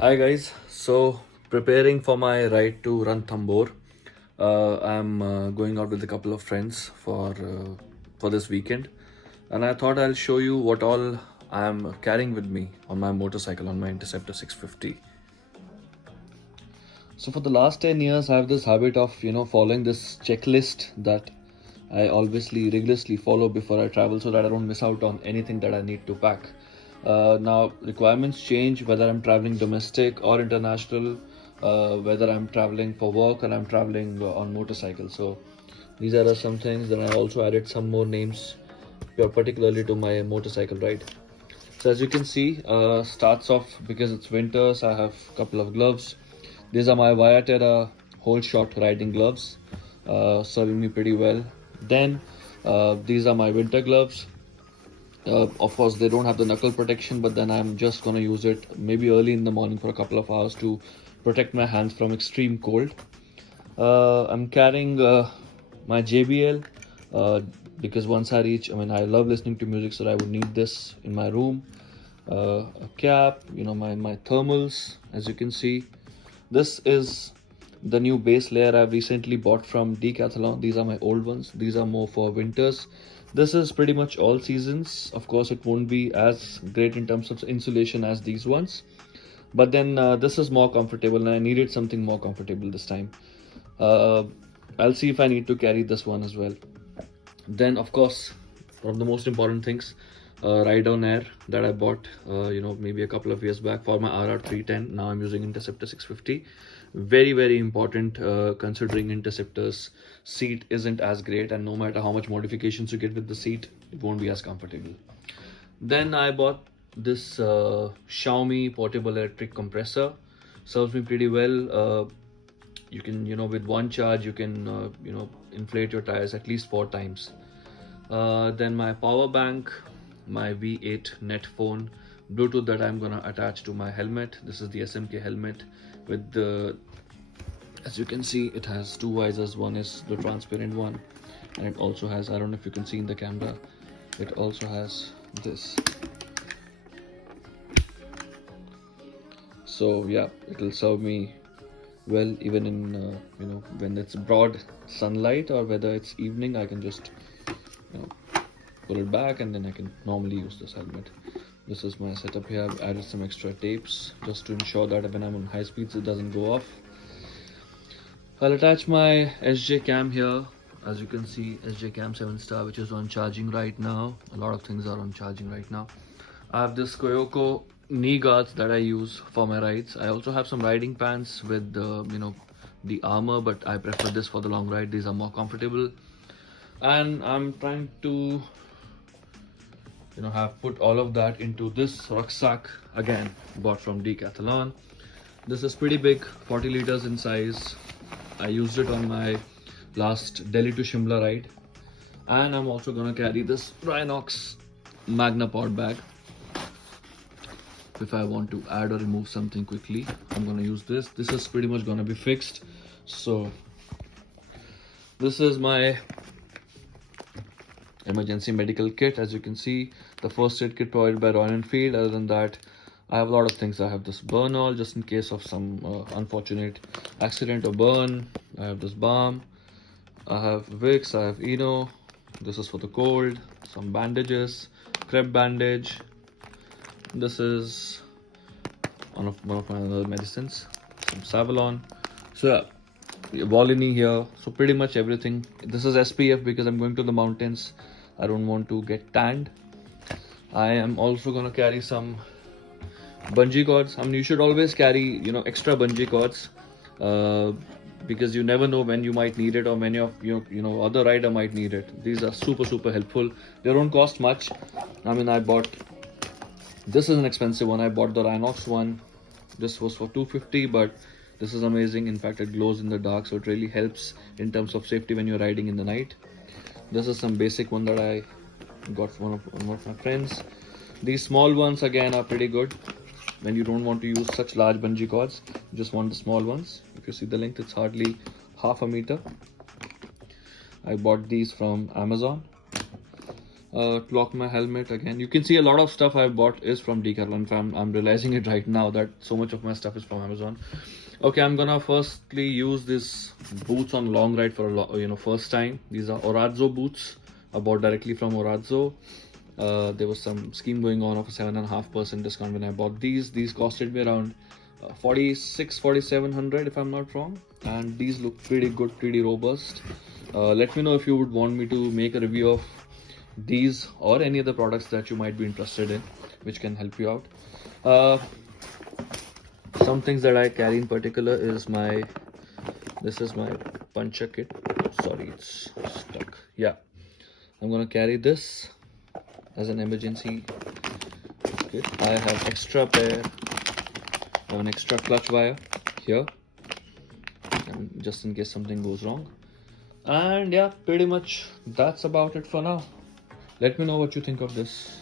Hi guys, so preparing for my ride to Ranthambore. I'm going out with a couple of friends for this weekend, and I thought I'll show you what all I'm carrying with me on my motorcycle on my Interceptor 650. So for the last 10 years, I have this habit of following this checklist that I obviously rigorously follow before I travel so that I don't miss out on anything that I need to pack. Now, requirements change whether I'm traveling domestic or international, whether I'm traveling for work or I'm traveling on motorcycle. So, these are some things. Then I also added some more names, particularly to my motorcycle ride. So, as you can see, starts off because it's winter, so I have a couple of gloves. These are my Viaterra whole shot riding gloves, serving me pretty well. Then, these are my winter gloves. Of course, they don't have the knuckle protection, but then I'm just gonna use it maybe early in the morning for a couple of hours to protect my hands from extreme cold. I'm carrying my JBL because once I reach, I love listening to music, so I would need this in my room. A cap, my thermals, as you can see. This is the new base layer I've recently bought from Decathlon. These are my old ones. These are more for winters. This is pretty much all seasons. Of course, it won't be as great in terms of insulation as these ones. But then this is more comfortable and I needed something more comfortable this time. Uh, I'll see if I need to carry this one as well. Then, of course, one of the most important things, Ride on Air that I bought, maybe a couple of years back for my RR 310. Now I'm using Interceptor 650. Very, very important considering Interceptor's seat isn't as great, and no matter how much modifications you get with the seat, it won't be as comfortable. Then I bought this Xiaomi portable electric compressor. Serves me pretty well. You can, with one charge, you can, inflate your tires at least 4 times. Then my power bank, my V8 net phone, Bluetooth that I'm gonna attach to my helmet. This is the SMK helmet with the, as you can see, it has two visors. One is the transparent one, and it also has, I don't know if you can see in the camera, it also has this. So yeah, it will serve me well even in when it's broad sunlight or whether it's evening. I can just you know pull it back and then I can normally use this helmet. This is my setup here. I've added some extra tapes just to ensure that when I'm on high speeds it doesn't go off. I'll attach my SJ cam here. As you can see, SJ cam 7 star, which is on charging right now. A lot of things are on charging right now. I have this Koyoko knee guards that I use for my rides. I also have some riding pants with the armor, but I prefer this for the long ride. These are more comfortable. And I'm trying to have put all of that into this rucksack, again bought from Decathlon. This is pretty big, 40 liters in size. I used it on my last Delhi to Shimla ride. And I'm also gonna carry this Rhinox Magna Pod bag. If I want to add or remove something quickly, I'm gonna use this. This is pretty much gonna be fixed. So this is my emergency medical kit. As you can see, the first aid kit provided by Royal Enfield. Other than that, I have a lot of things. I have this burn all just in case of some unfortunate accident or burn. I have this balm. I have Vicks. I have Eno. This is for the cold. Some bandages, crep bandage. This is one of my other medicines. Some Savalon. So yeah, Volini here. So pretty much everything. This is SPF because I'm going to the mountains. I don't want to get tanned. I am also gonna carry some bungee cords. You should always carry extra bungee cords because you never know when you might need it or many of other rider might need it. These are super helpful. They don't cost much. I bought, this is an expensive one. I bought the Rhinox one. This was for 250, but this is amazing. In fact, it glows in the dark, so it really helps in terms of safety when you're riding in the night. This is some basic one that I got from one of my friends. These small ones again are pretty good when you don't want to use such large bungee cords. You just want the small ones. If you see the length, it's hardly half a meter. I bought these from Amazon. To lock my helmet again. You can see a lot of stuff I bought is from Decathlon. I'm realizing it right now that so much of my stuff is from Amazon. Okay, I'm gonna firstly use these boots on long ride for first time. These are Orazzo boots. I bought directly from Orazzo. There was some scheme going on of a 7.5% discount when I bought these. These costed me around 4700 if I'm not wrong, and these look pretty good, pretty robust. Let me know if you would want me to make a review of these or any other products that you might be interested in, which can help you out. Some things that I carry in particular is this is my puncher kit. Sorry, it's stuck. Yeah, I'm gonna carry this as an emergency kit. I have an extra clutch wire here, and just in case something goes wrong. And yeah, pretty much that's about it for now. Let me know what you think of this.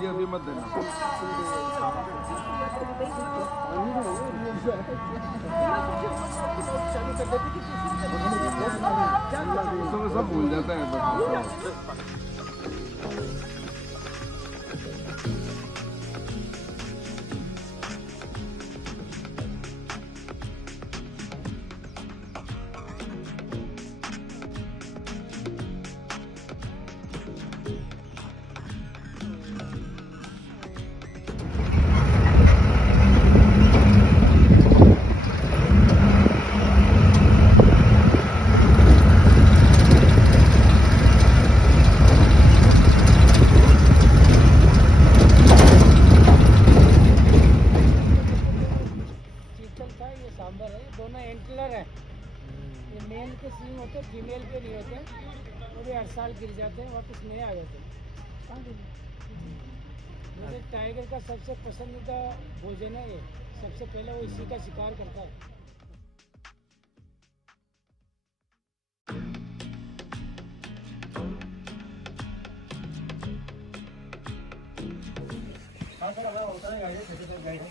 ये अभी मत देना। सब भूल जाता है सांबर है, दोनों एंटलर है। ये मेल के सींग होते हैं, फीमेल के नहीं होते। वो भी 8 साल गिर जाते हैं, वापस नए आ जाते हैं। मुझे टाइगर का सबसे पसंदीदा भोजन है ये। सबसे पहले वो इसी का शिकार करता है। हाँ सर, होता है गाइड, छोटे गाइड है।